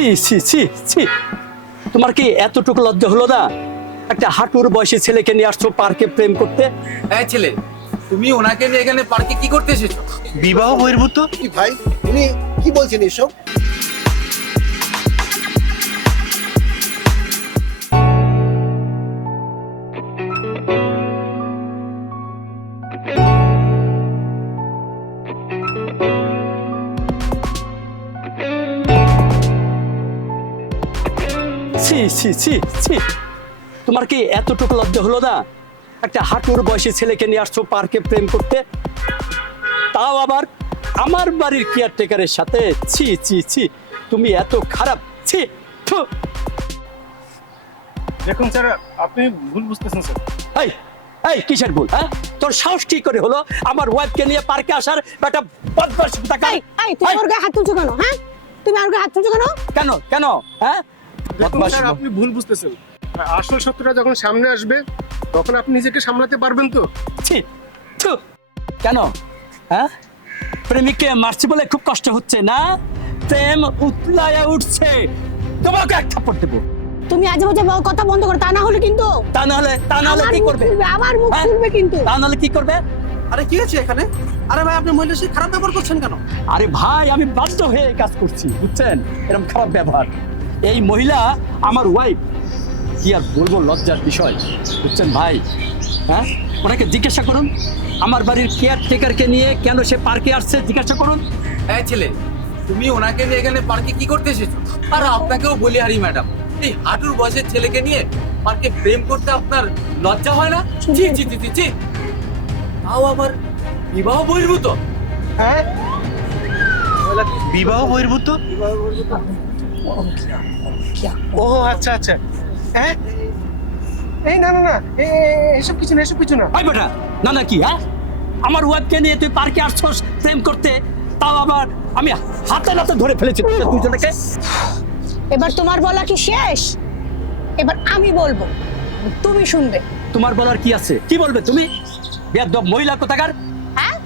ছি ছি ছি ছি, তোমার কি এতটুকু লজ্জা হলো না? একটা হাঁটুর বয়সী ছেলেকে নিয়ে আসছো পার্কে প্রেম করতে। এই ছেলে, তুমি ওনাকে নিয়ে এখানে পার্কে কি করতে এসেছো? বিবাহ বহির্ভূত। কি ভাই, উনি কি বলছেন এসব? ছি ছি ছি ছি, তোমার কি এতটুকু লজ্জা হলো না? একটা হাঁটুর বয়সী ছেলেকে নিয়ে আসছো পার্কে প্রেম করতে, তাও আবার আমার বাড়ির কেয়ারটেকারের সাথে। ছি ছি ছি, তুমি এত খারাপ। ছি থু। দেখুন স্যার, আপনি ভুল বুঝতেছেন স্যার। এই এই কিসের ভুল? হ্যাঁ, তোর সাহস কি করে হলো আমার ওয়াইফকে নিয়ে পার্কে আসার? একটা বদমাশ কোথাকার। এই তুমি ওর গায়ে হাত তুলছো কেন? হ্যাঁ, তুমি ওর গায়ে হাত তুলছো কেন? কেন কেন? হ্যাঁ, দেখুন বদমাশ। স্যার, আপনি ভুল বুঝতেছেন। আসল সত্যটা যখন সামনে আসবে তখন আপনি নিজেকে সামলাতে পারবেন তো? ছি থু। কেন? হ্যাঁ, প্রেমিককে মারছি বলে খুব কষ্ট হচ্ছে না? প্রেম উতলায়া উঠছে, তোমাকে এক থাপ্পড় দেবো। তুমি আজে বাজে কথা বন্ধ করো, তা না হলে কিন্তু তা না হলে আমার কি মুখ করবে? খুলবে, আমার মুখ হ্যাঁ? খুলবে কিন্তু। তা নাহলে কি করবে? আরে কি হয়েছে এখানে? আরে ভাই, আপনি মহিলার সাথে খারাপ ব্যবহার করছেন কেন? আরে ভাই, আমি বাধ্য হয়ে এই কাজ করছি, বুঝছেন? এরকম খারাপ ব্যবহার। এই মহিলা আমার ওয়াইফ, কি আর বলবো, লজ্জার বিষয়, বুঝছেন ভাই? হ্যাঁ, ওনাকে জিজ্ঞাসা করুন আমার বাড়ির কেয়ারটেকারকে নিয়ে কেন সে পার্কে আসছে, জিজ্ঞাসা করুন। এই ছেলে, তুমি ওনাকে নিয়ে এখানে পার্কে কি করতে এসেছো? আর আপনাকেও বলি হারি ম্যাডাম, এই হাঁটুর বয়সের ছেলেকে নিয়ে পার্কে প্রেম করতে আপনার লজ্জা হয় না? জি জি জি জি জি, তাও আবার বিবাহ বহির্ভূত। হ্যাঁ, বিবাহ বহির্ভূত। ও আচ্ছা আচ্ছা। হ্যাঁ, এই না না না, এসব কিছু না, এসব কিছু না। ভাই বেটা, না না কি? হ্যাঁ, আমার ওয়াইফকে নিয়ে তুই পার্কে আসছস প্রেম করতে, তাও আবার আমি হাতে নাতে ধরে ফেলেছি দুজনকে। এবার তোমার বলা কি শেষ? এবার আমি বলবো, তুমি শুনবে। তোমার বলার কি আছে? কি বলবে তুমি? বেয়াদব মহিলা কোথাকার। হ্যাঁ,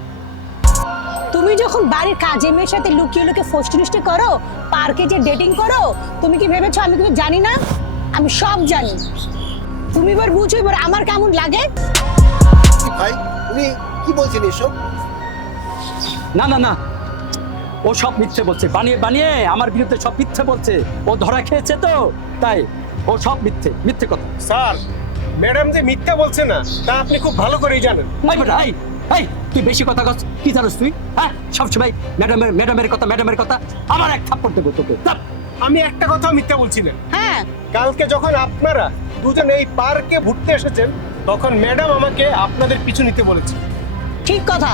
তুমি যখন বাড়ির কাজে মেয়ের সাথে লুকিয়ে লুকিয়ে ফষ্টিনষ্টি করো, পার্কে যে ডেটিং করো, তুমি কি ভেবেছো আমি কিছু জানি না? আমি সব জানি। তুমি এবার বুঝো এবার আমার কেমন লাগে। কি ভাই, উনি কি বলছেন এসব? না না না, ও সব মিথ্যে বলছে, বানিয়ে বানিয়ে আমার বিরুদ্ধে সব মিথ্যে বলছে। ও ধরা খেয়েছে তো তাই ও সব মিথ্যে মিথ্যে কথা। স্যার, ম্যাডাম যে মিথ্যা বলছে না তা আপনি খুব ভালো করেই জানেন। এই বেটা, এই এই, তুই বেশি কথা কস। কি জানোস তুই? হ্যাঁ, সবসময় ম্যাডামের কথা। আমার এক থাপ্পড় দেবো তোকে। চাপ। আমি একটা কথা মিথ্যা বলছি না। হ্যাঁ, কালকে যখন আপনারা দুজন এই পার্কে ঘুরতে এসেছেন তখন ম্যাডাম আমাকে আপনাদের পিছু নিতে বলেছে। ঠিক কথা।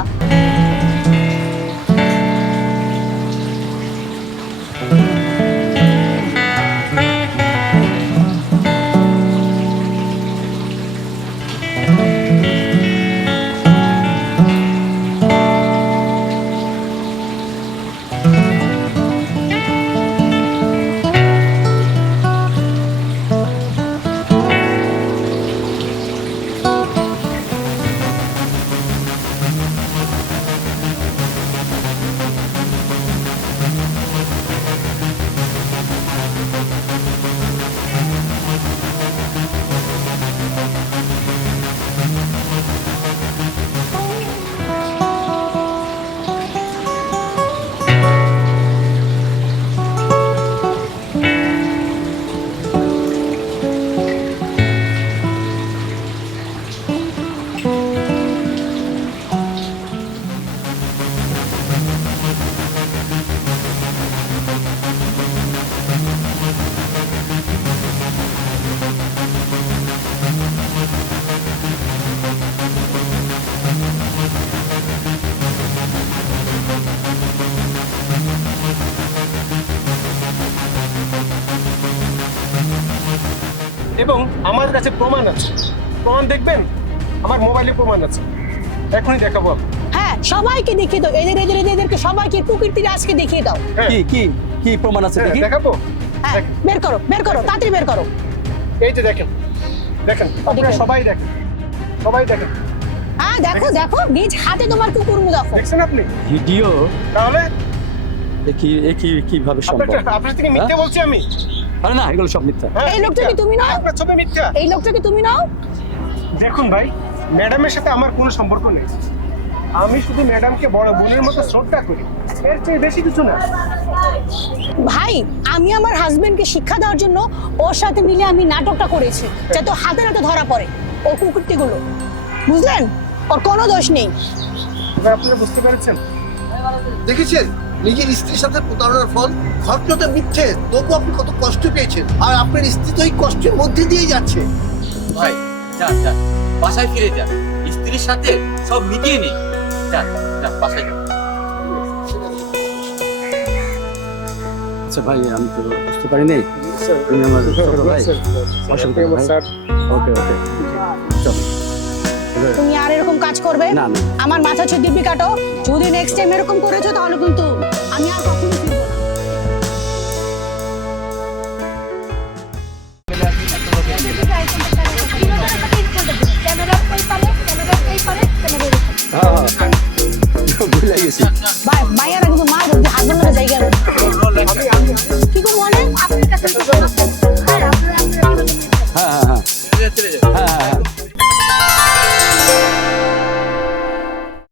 এবং আমার কাছে প্রমাণ আছে। প্রমাণ দেখবেন? আমার মোবাইলে প্রমাণ আছে, এখনই দেখাবো আপনাকে। হ্যাঁ, সবাইকে দেখিয়ে দাও, এদেরকে সবাইকে কুকীর্তির আজকে দেখিয়ে দাও। হ্যাঁ, কি কি কি প্রমাণ আছে হ্যাঁ, দেখি? দেখাবো। হ্যাঁ, দেখেন, বের করো, তাড়াতাড়ি বের করো। এই যে দেখেন, দেখেন আপনারা সবাই দেখেন, সবাই দেখেন। হ্যাঁ, দেখো নিজ হাতে তোমার কুকুর দেখো। দেখছেন আপনি? ভিডিও? তাহলে কিভাবে সম্ভব? আপনার থেকে মিথ্যে বলছি আমি। আরে না, এগুলো সব মিথ্যা। হ্যাঁ, এই লোকটা কি তুমি নাও? আপনার ছবি মিথ্যা। এই লোকটা কি তুমি নাও? দেখুন ভাই, ম্যাডামের সাথে আমার কোনো সম্পর্ক নেই। আমি শুধু ম্যাডামকে বড় বোনের মতো শ্রদ্ধা করি, এর চেয়ে বেশি কিছু না। ভাই, আমি আমার হাজবেন্ডকে শিক্ষা দেওয়ার জন্য ওর সাথে মিলে আমি নাটকটা করেছি, যাতে ও হাতে নাতে ধরা পড়ে ও কুকুরটিগুলো, বুঝলেন? ওর কোনো দোষ নেই। এবার আপনারা বুঝতে পেরেছেন? দেখেছেন নিজের স্ত্রীর সাথে প্রতারণার ফল, ঘটনাটা মিথ্যে, তবু আপনি কত কষ্ট পেয়েছেন, আর আপনার স্ত্রী তো এই কষ্টের মধ্যে দিয়ে যাচ্ছে। ভাই যান যান, বাসায় ফিরে যান, স্ত্রীর সাথে সব মিটিয়ে নিন। যান যান, বাসায় যান। আচ্ছা ভাই, আমি তো বুঝতে পারি নাই। তুমি আমার ছোট ভাই। অসুবিধা নেই ভাই। ওকে ওকে, চল। তুমি আর এরকম কাজ করবে না, না। আমার মাথা ছুঁয়ে দিব্যি কাটো। যদি নেক্সট টাইম এরকম করেছো তাহলে কিন্তু আমি আর কখনো ফিরবো না। হ্যাঁ, ভুলে গেছি। ভাইয়া